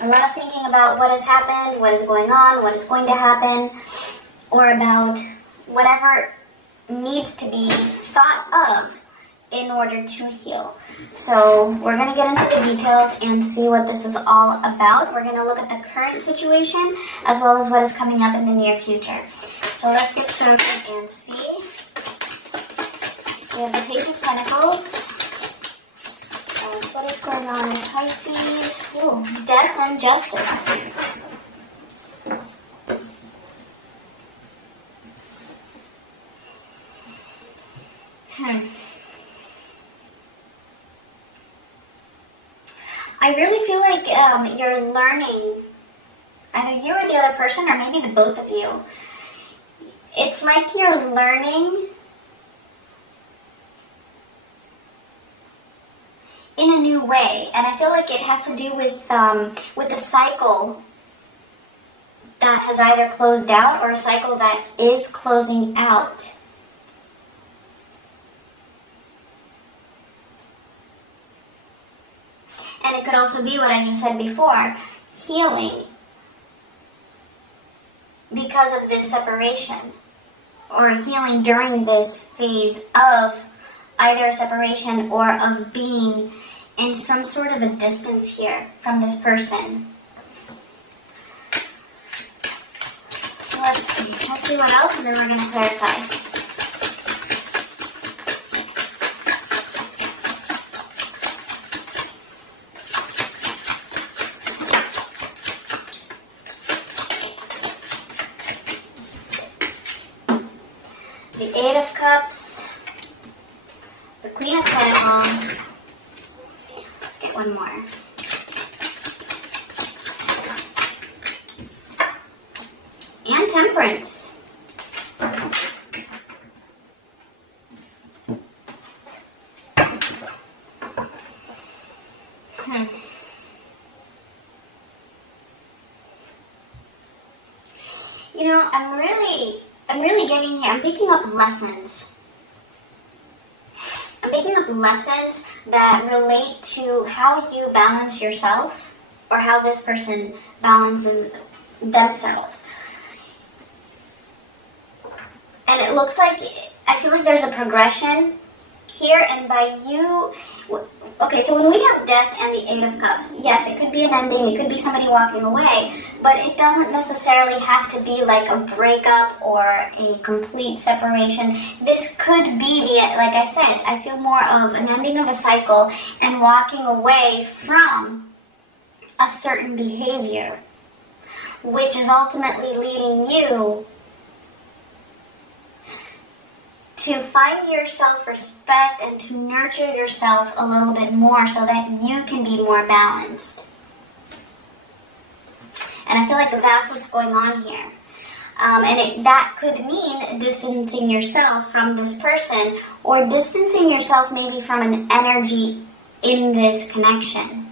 A lot of thinking about what has happened, what is going on, what is going to happen, or about whatever needs to be thought of in order to heal. So we're going to get into the details and see what this is all about. We're going to look at the current situation as well as what is coming up in the near future. So let's get started and see. We have the Page of Pentacles. What is going on in Pisces? Ooh, Death and Justice. I really feel like you're learning, either you or the other person, or maybe the both of you. It's like you're learning in a new way, and I feel like it has to do with the cycle that has either closed out or a cycle that is closing out. And it could also be what I just said before, healing because of this separation, or healing during this phase of either a separation or of being in some sort of a distance here from this person. Let's see what else, and then we're going to clarify. The Eight of Cups, the Queen of Pentacles. Let's get one more. And Temperance. You know, I'm really getting here. I'm picking up lessons. I'm picking up lessons that relate to how you balance yourself, or how this person balances themselves. And it looks like, I feel like there's a progression here, and by you, okay, so when we have Death and the Eight of Cups, yes, it could be an ending, it could be somebody walking away, but it doesn't necessarily have to be like a breakup or a complete separation. This could be, like I said, I feel more of an ending of a cycle and walking away from a certain behavior, which is ultimately leading you to find your self-respect and to nurture yourself a little bit more so that you can be more balanced. And I feel like that's what's going on here. That could mean distancing yourself from this person, or distancing yourself maybe from an energy in this connection.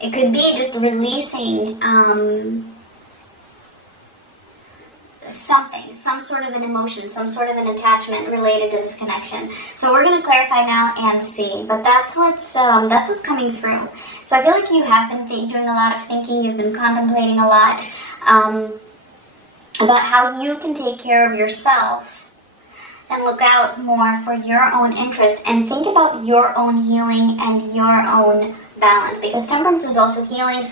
It could be just releasing something, some sort of an emotion, some sort of an attachment related to this connection. So we're going to clarify now and see, but that's what's coming through. So I feel like you have been doing a lot of thinking, you've been contemplating a lot about how you can take care of yourself and look out more for your own interest, and think about your own healing and your own balance, because Temperance is also healing,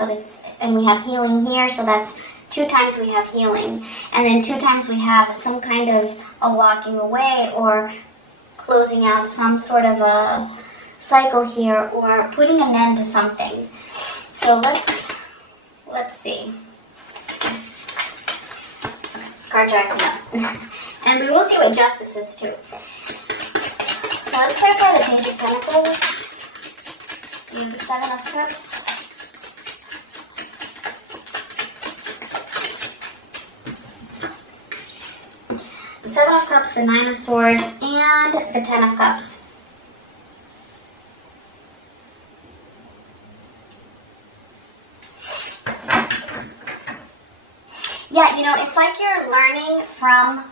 and we have healing here, so that's 2 times we have healing, and then 2 times we have some kind of a walking away or closing out some sort of a cycle here, or putting an end to something. So let's see. Cards are acting up. And we will see what Justice is too. So let's clarify the Page of Pentacles. We have the Seven of Cups. The Seven of Cups, the Nine of Swords, and the Ten of Cups. Yeah, you know, it's like you're learning from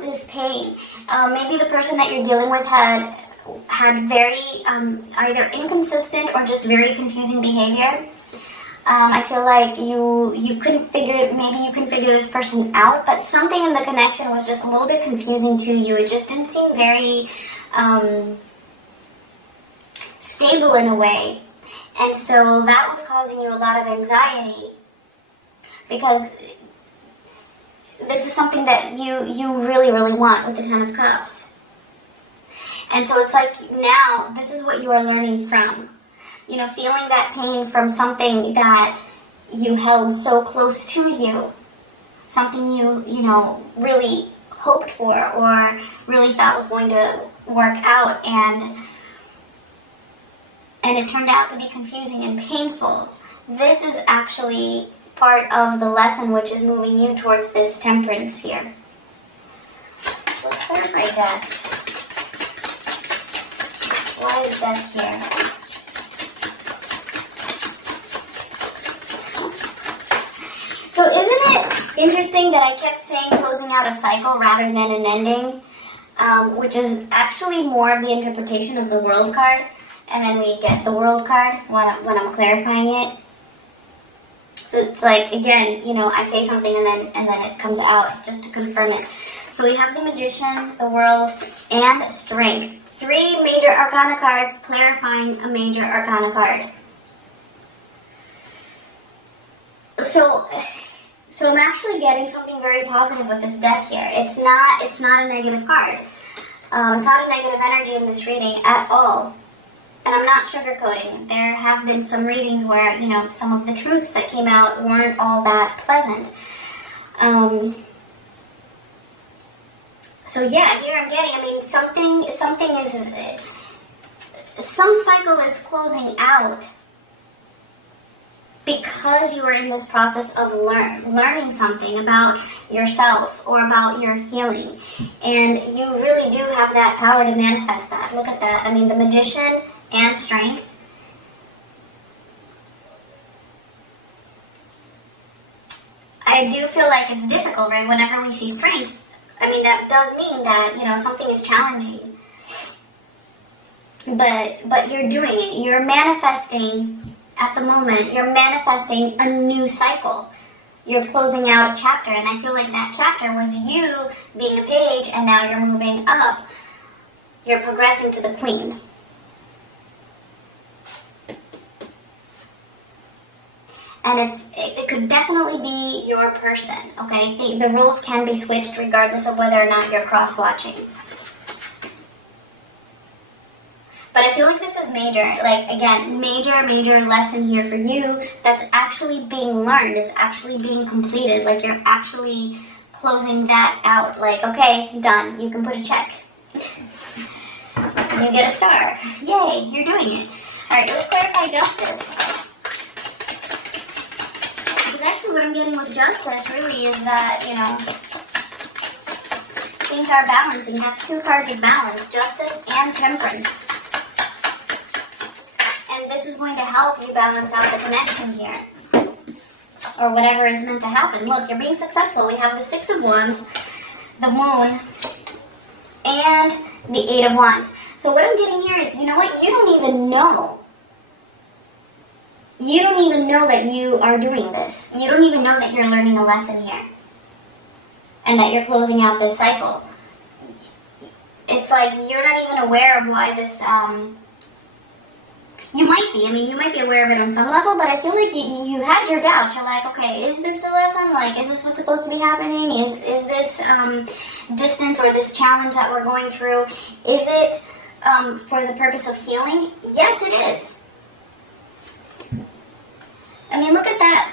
this pain. Maybe the person that you're dealing with had had very either inconsistent or just very confusing behavior. I feel like you couldn't figure, maybe you couldn't figure this person out, but something in the connection was just a little bit confusing to you. It just didn't seem very stable in a way. And so that was causing you a lot of anxiety, because this is something that you really, really want with the Ten of Cups. And so it's like now this is what you are learning from. You know, feeling that pain from something that you held so close to you. Something you know, really hoped for or really thought was going to work out, and it turned out to be confusing and painful. This is actually part of the lesson which is moving you towards this temperance here. Let's clarify that. Why is death here? So isn't it interesting that I kept saying closing out a cycle rather than an ending, which is actually more of the interpretation of the World card, and then we get the World card when I'm clarifying it. So it's like, again, you know, I say something and then it comes out just to confirm it. So we have the Magician, the World, and Strength. 3 major arcana cards clarifying a major arcana card. So I'm actually getting something very positive with this death here. It's not a negative card. It's not a negative energy in this reading at all. And I'm not sugarcoating. There have been some readings where, you know, some of the truths that came out weren't all that pleasant. So yeah, here I'm getting, I mean, some cycle is closing out because you are in this process of learning something about yourself or about your healing. And you really do have that power to manifest that. Look at that. I mean, the Magician and Strength. I do feel like it's difficult, right? Whenever we see Strength, I mean, that does mean that, you know, something is challenging. But you're doing it. You're manifesting. At the moment, you're manifesting a new cycle. You're closing out a chapter, and I feel like that chapter was you being a page, and now you're moving up. You're progressing to the Queen. And it could definitely be your person, okay? The roles can be switched regardless of whether or not you're cross-watching. But I feel like this is major, like, again, major lesson here for you that's actually being learned. It's actually being completed. Like, you're actually closing that out. Like, okay, done. You can put a check. You get a star. Yay, you're doing it. All right, let's clarify Justice. Because actually what I'm getting with Justice really is that, you know, things are balancing. That's 2 cards of balance, Justice and Temperance. And this is going to help you balance out the connection here. Or whatever is meant to happen. Look, you're being successful. We have the 6 of Wands, the Moon, and the 8 of Wands. So what I'm getting here is, you know what? You don't even know. You don't even know that you are doing this. You don't even know that you're learning a lesson here. And that you're closing out this cycle. It's like you're not even aware of why this, you might be. I mean, you might be aware of it on some level, but I feel like you had your doubts. You're like, okay, is this a lesson? Like, is this what's supposed to be happening? Is this distance or this challenge that we're going through, is it for the purpose of healing? Yes, it is. I mean, look at that.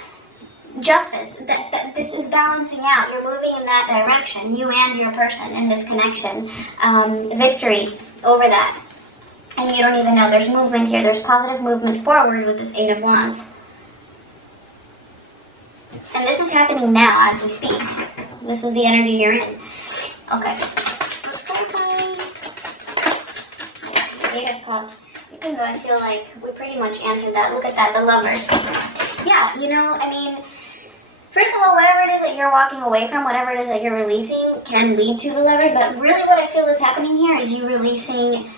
Justice. That this is balancing out. You're moving in that direction, you and your person in this connection. Victory over that. And you don't even know. There's movement here. There's positive movement forward with this 8 of Wands. And this is happening now as we speak. This is the energy you're in. Okay. Let's clarify. 8 of Cups. Even though I feel like we pretty much answered that. Look at that, the Lovers. Yeah, you know, I mean, first of all, whatever it is that you're walking away from, whatever it is that you're releasing can lead to the Lover. But really what I feel is happening here is you releasing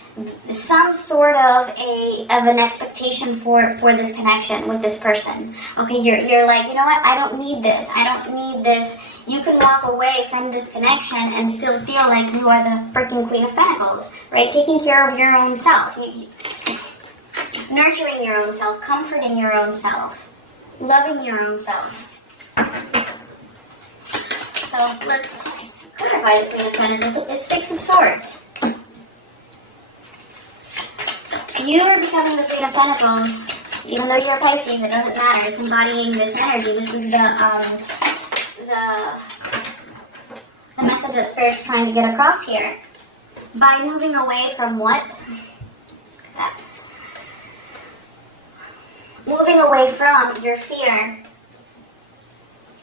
some sort of an expectation for this connection with this person. Okay, you're like, you know what? I don't need this. I don't need this. You can walk away from this connection and still feel like you are the freaking Queen of Pentacles, right? Taking care of your own self, nurturing your own self, comforting your own self, loving your own self. So let's clarify the Queen of Pentacles. It's Six of Swords. You are becoming the Queen of Pentacles, even though you're a Pisces, it doesn't matter. It's embodying this energy. This is the message that Spirit's trying to get across here. By moving away from what? Look at that. Moving away from your fear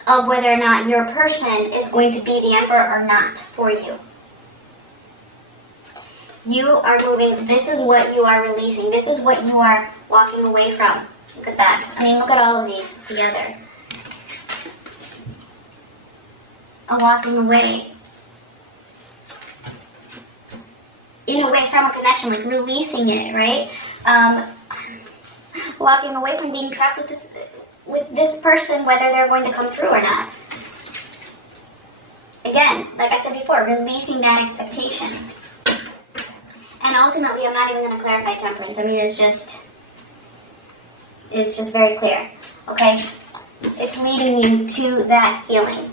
of whether or not your person is going to be the Emperor or not for you. You are moving, this is what you are releasing. This is what you are walking away from. Look at that. I mean, look at all of these together. Walking away. In a way from a connection, like releasing it, right? Walking away from being trapped with this person, whether they're going to come through or not. Again, like I said before, releasing that expectation. And ultimately, I'm not even going to clarify temperance. I mean, it's just very clear, okay? It's leading you to that healing.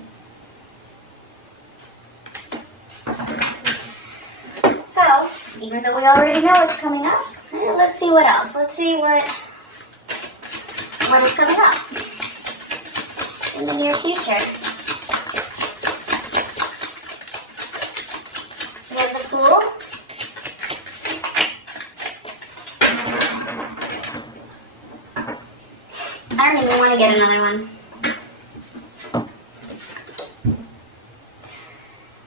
So, even though we already know what's coming up, let's see what else. Let's see what is coming up in the near future. We have the Fool. I don't even want to get another one.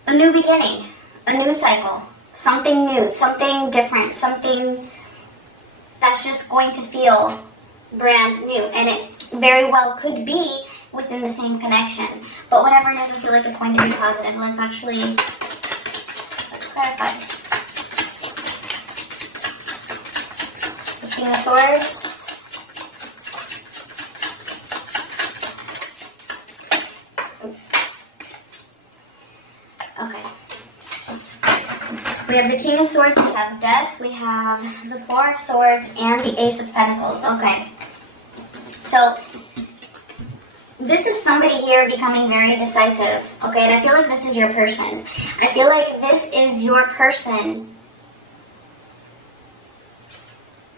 A new beginning, a new cycle, something new, something different, something that's just going to feel brand new. And it very well could be within the same connection. But whatever it is, I feel like it's going to be positive. Let's clarify. The King of Swords. Okay. We have the King of Swords, we have Death, we have the Four of Swords, and the Ace of Pentacles. Okay. So, this is somebody here becoming very decisive. Okay, and I feel like this is your person. I feel like this is your person.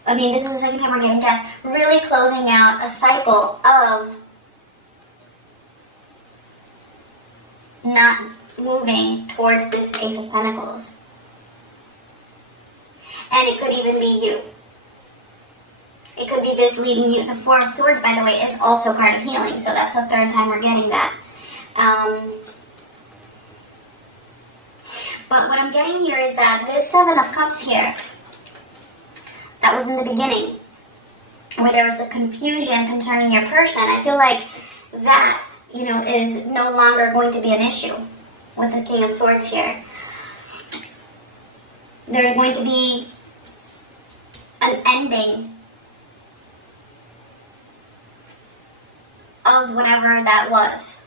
I mean, this is the second time we're getting Death. Really closing out a cycle of not moving towards this Ace of Pentacles. And it could even be you. It could be this leading you. The Four of Swords, by the way, is also part of healing. So that's the third time we're getting that. But what I'm getting here is that this Seven of Cups here, that was in the beginning, where there was a confusion concerning your person. I feel like that, is no longer going to be an issue with the King of Swords here. There's going to be an ending of whatever that was,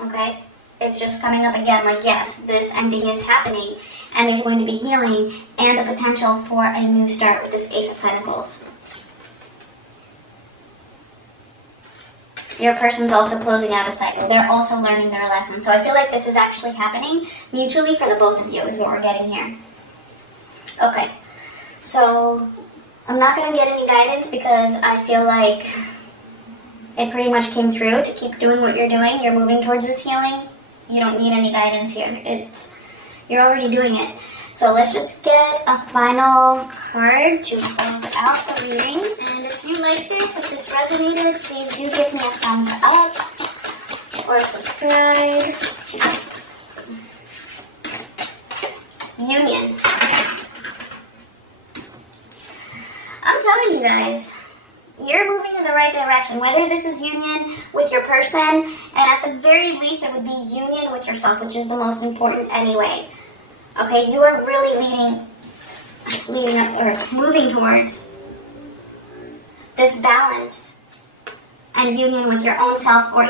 okay? It's just coming up again, like, yes, this ending is happening, and there's going to be healing and a potential for a new start with this Ace of Pentacles. Your person's also closing out a cycle. They're also learning their lesson. So I feel like this is actually happening mutually for the both of you is what we're getting here. Okay, so I'm not going to get any guidance because I feel like it pretty much came through to keep doing what you're doing. You're moving towards this healing. You don't need any guidance here. You're already doing it. So let's just get a final card to close out the reading. And if you like this, if this resonated, please do give me a thumbs up or subscribe. Union. I'm telling you guys, you're moving in the right direction. Whether this is union with your person, and at the very least it would be union with yourself, which is the most important anyway. Okay, you are really leading. leading up or moving towards this balance and union with your own self, or